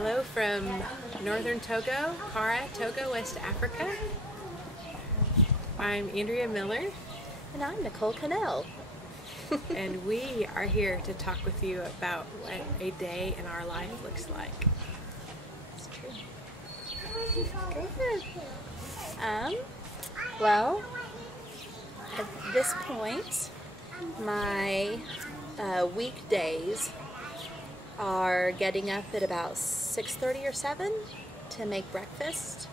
Hello from northern Togo, Kara, Togo, West Africa. I'm Andrea Miller. And I'm Nicole Cannell. And we are here to talk with you about what a day in our life looks like. That's true. Good. Well, at this point, my weekdays are getting up at about 6:30 or 7 to make breakfast,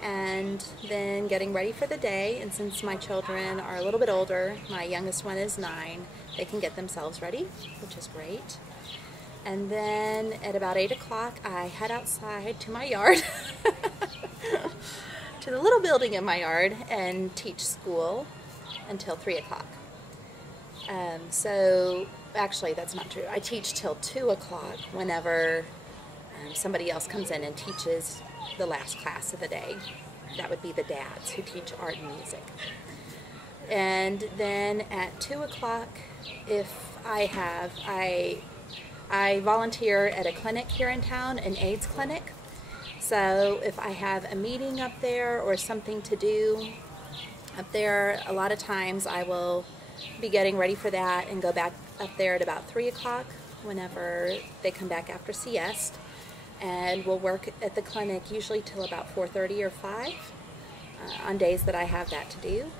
and then getting ready for the day. And since my children are a little bit older, my youngest one is 9, they can get themselves ready, which is great. And then at about 8 o'clock, I head outside to my yard, to the little building in my yard, and teach school until 3 o'clock. So actually, that's not true. I teach till 2 o'clock whenever somebody else comes in and teaches the last class of the day. That would be the dads who teach art and music. And then at 2 o'clock, if I volunteer at a clinic here in town, an AIDS clinic. So if I have a meeting up there or something to do up there, a lot of times I will be getting ready for that and go back up there at about 3 o'clock whenever they come back after siesta. And we'll work at the clinic usually till about 4:30 or 5 on days that I have that to do.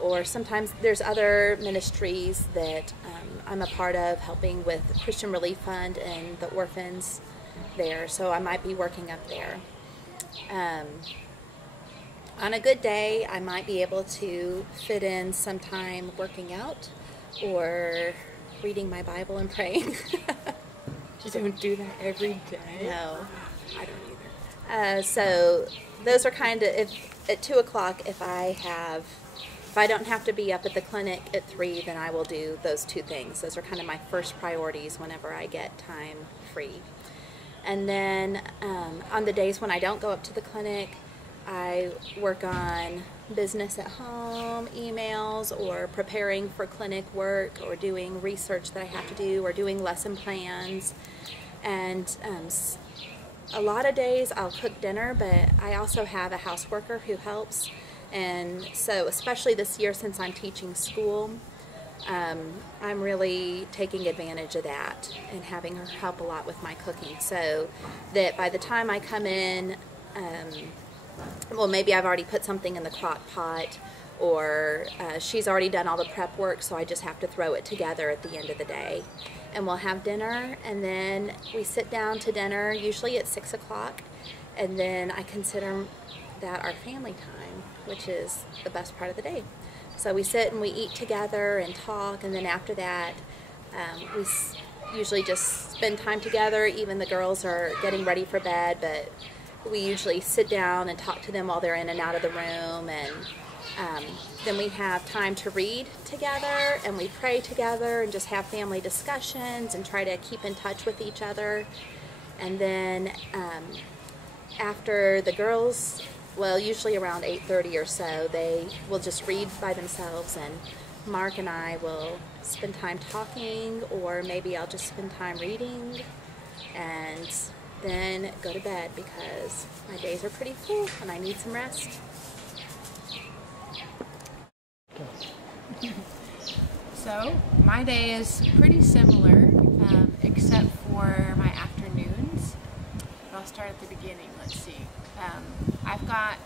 Or sometimes there's other ministries that I'm a part of, helping with the Christian Relief Fund and the orphans there, so I might be working up there. On a good day, I might be able to fit in some time working out or reading my Bible and praying. You don't do that every day? No. I don't either. So those are kind of, at 2 o'clock, if I don't have to be up at the clinic at 3, then I will do those two things. Those are kind of my first priorities whenever I get time free. And then on the days when I don't go up to the clinic, I work on business at home, emails, or preparing for clinic work, or doing research that I have to do, or doing lesson plans. And a lot of days I'll cook dinner, but I also have a house worker who helps. And so especially this year, since I'm teaching school, I'm really taking advantage of that and having her help a lot with my cooking, so that by the time I come in, well, maybe I've already put something in the crock pot, or she's already done all the prep work, so I just have to throw it together at the end of the day. And we'll have dinner, and then we sit down to dinner, usually at 6 o'clock, and then I consider that our family time, which is the best part of the day. So we sit and we eat together and talk, and then after that, we usually just spend time together. Even the girls are getting ready for bed, but we usually sit down and talk to them while they're in and out of the room, and then we have time to read together, and we pray together, and just have family discussions and try to keep in touch with each other. And then after the girls, well, usually around 8:30 or so, they will just read by themselves, and Mark and I will spend time talking, or maybe I'll just spend time reading, and then go to bed because my days are pretty full and I need some rest. So my day is pretty similar, except for my afternoons. I'll start at the beginning. Let's see. I've got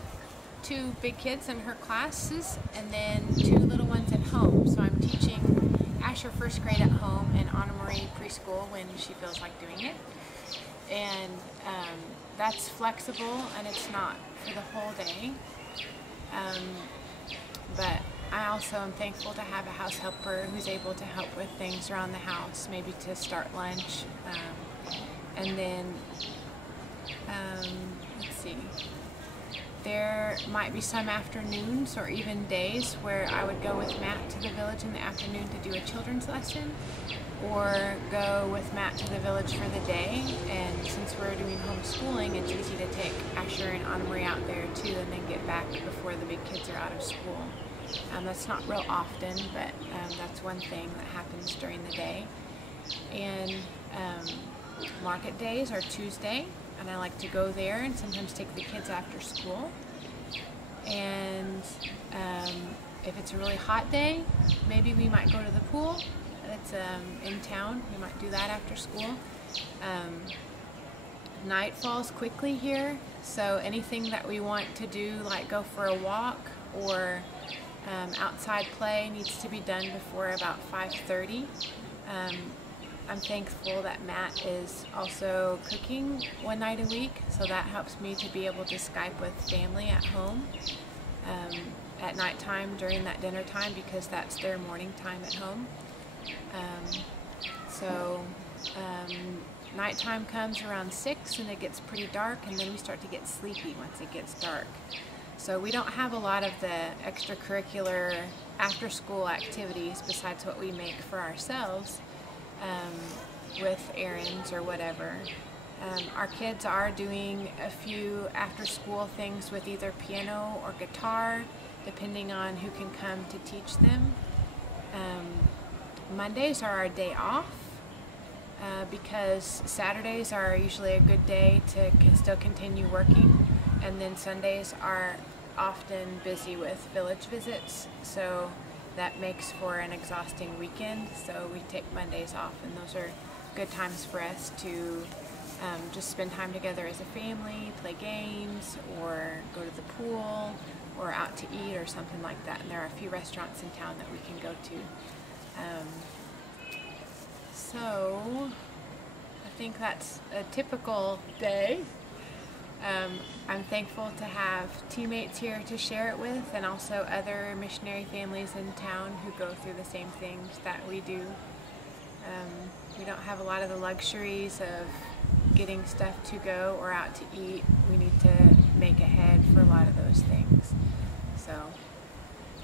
2 big kids in her classes, and then 2 little ones at home. So I'm teaching Asher first grade at home and Anna Marie preschool when she feels like doing it. And that's flexible, and it's not for the whole day. But I also am thankful to have a house helper who's able to help with things around the house, maybe to start lunch. And then, let's see, there might be some afternoons or even days where I would go with Matt to the village in the afternoon to do a children's lesson, or go with Matt to the village for the day. And since we're doing homeschooling, it's easy to take Asher and Anna Marie out there too, and then get back before the big kids are out of school. That's not real often, but that's one thing that happens during the day. And market days are Tuesday, and I like to go there and sometimes take the kids after school. And if it's a really hot day, maybe we might go to the pool. It's in town. We might do that after school. Night falls quickly here, so anything that we want to do, like go for a walk or outside play, needs to be done before about 5:30. I'm thankful that Matt is also cooking one night a week, so that helps me to be able to Skype with family at home at nighttime during that dinner time, because that's their morning time at home. Nighttime comes around 6 and it gets pretty dark, and then we start to get sleepy once it gets dark. So we don't have a lot of the extracurricular after-school activities besides what we make for ourselves with errands or whatever. Our kids are doing a few after-school things with either piano or guitar, depending on who can come to teach them. Mondays are our day off because Saturdays are usually a good day to still continue working, and then Sundays are often busy with village visits, so that makes for an exhausting weekend. So we take Mondays off, and those are good times for us to just spend time together as a family, play games, or go to the pool, or out to eat, or something like that. And there are a few restaurants in town that we can go to. So I think that's a typical day. I'm thankful to have teammates here to share it with, and also other missionary families in town who go through the same things that we do. We don't have a lot of the luxuries of getting stuff to go or out to eat. We need to make ahead for a lot of those things. So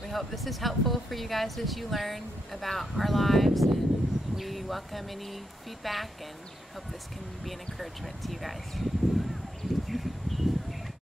we hope this is helpful for you guys as you learn about our lives, and we welcome any feedback and hope this can be an encouragement to you guys.